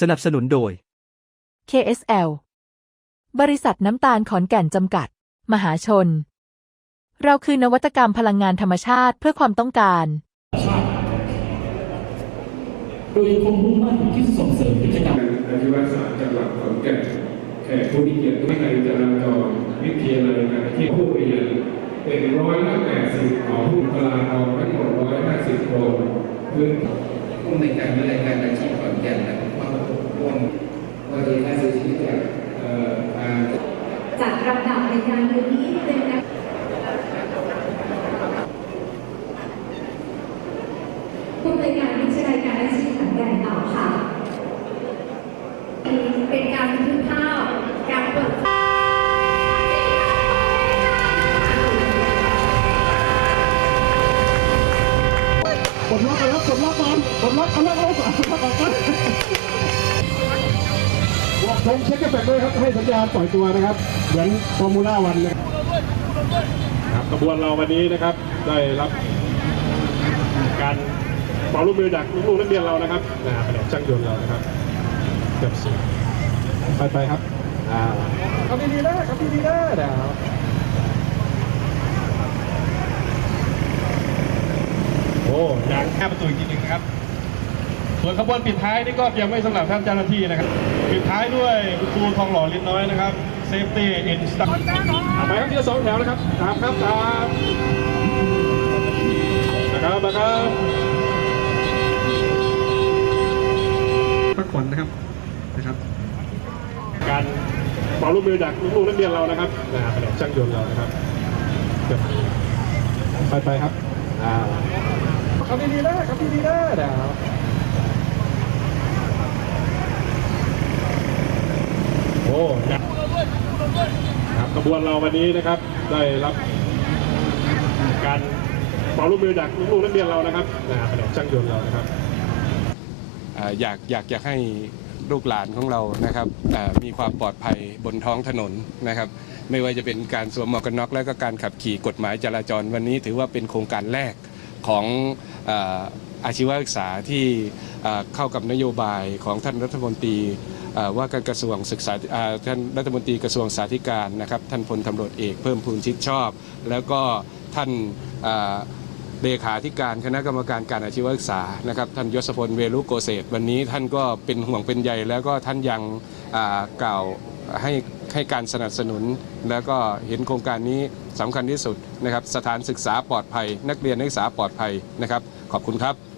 สนับสนุนโดย KSL บริษัทน้ำตาลขอนแก่นจำกัด มหาชน เราคือนวัตกรรมพลังงานธรรมชาติเพื่อความต้องการ โดยยังคงมุ่งมั่นที่จะส่งเสริมกิจกรรม อาชีวศึกษาจังหวัดขอนแก่นแขกผู้มีเกียรติทุกท่านจราจรวิทยาลัยการอาชีพผู้เรียนเป็นร้อยละแปดสิบของผู้บุคลากรทั้งหมดร้อยห้าสิบคนพื้นผู้ในวยการวิทยาการอาชีพขอนแก่นและควา มร่วมวันนี้น่าเสียชีวิตจากเอ่อทางจัดลำดับในการเรียนนี้เป็นนะผู้บริการวิทยาลัยการอาชีพขอนแก่นต่อค่ะ เป็นการบันทึกภาพการเปิดกดล็อกกันแล้วกดล็อกมันกดล็อกเอาล็อกเอาล็อกออกเอาล็อกบอก ธงเช็คเอฟเฟกต์ด้วยครับให้สัญญาณปล่อยตัวนะครับ เหมือนฟอร์มูล่าวันเลยครับกระบวนเราวันนี้นะครับ ได้รับการความร่วมมือจากลูกๆนักเรียนเรานะครับนะแผนกช่างยนต์เรานะครับเกือบสุดไปไปๆครับอ่าครับดีๆนะครับดีๆนะเดี๋ยวโอ้ยางแค่ประตูอีกทีหนึ่งนะครับ ส่วนขบวนปิดท้ายนี่ก็เตรียมไว้สำหรับท่านเจ้าหน้าที่นะครับ ปิดท้ายด้วยประตูทองหล่อลิ้นน้อยนะครับ Safety in Stop ไปครับที่ละสองแถวนะครับตามครับตามนะครับนะครับพักผ่อนนะครับนะครับ การความร่วมมือจากลูกๆนักเรียนเรานะครับนะแผนกช่างยนต์เรานะครับเกือบไปไปๆครับอ่าครับดีๆนะครับดีๆนะเดี๋ย ครับกระบวนเราวันนี้นะครับ ได้รับการความร่วมมือจากลูกนักเรียนเรานะครับนะแผนกช่างยนต์เรานะครับอ่ากอยากอยากให้ลูกหลานของเรานะครับมีความปลอดภัยบนท้องถนนนะครับ ไม่ว่าจะเป็นการสวมหมวกกันน็อกและก็การขับขี่กฎหมายจราจรวันนี้ถือว่าเป็นโครงการแรกของ อาชีวศึกษาที่เข้ากับนโยบายของท่านรัฐมนตรีว่าการกระทรวงศึกษาท่านรัฐมนตรีกระทรวงสาธการนะครับท่านพลตำรวจเอกเพิ่มพูนชิดชอบ แล้วก็ท่านเลขาธิการคณะกรรมการการอาชีวศึกษานะครับท่านยศพลเวรุโกเศษวันนี้ท่านก็เป็นห่วงเป็นใยแล้วก็ท่านยังกล่าวให้ให้การสนับสนุน แล้วก็เห็นโครงการนี้สำคัญที่สุดนะครับ สถานศึกษาปลอดภัย นักเรียนนักศึกษาปลอดภัยนะครับ ขอบคุณครับ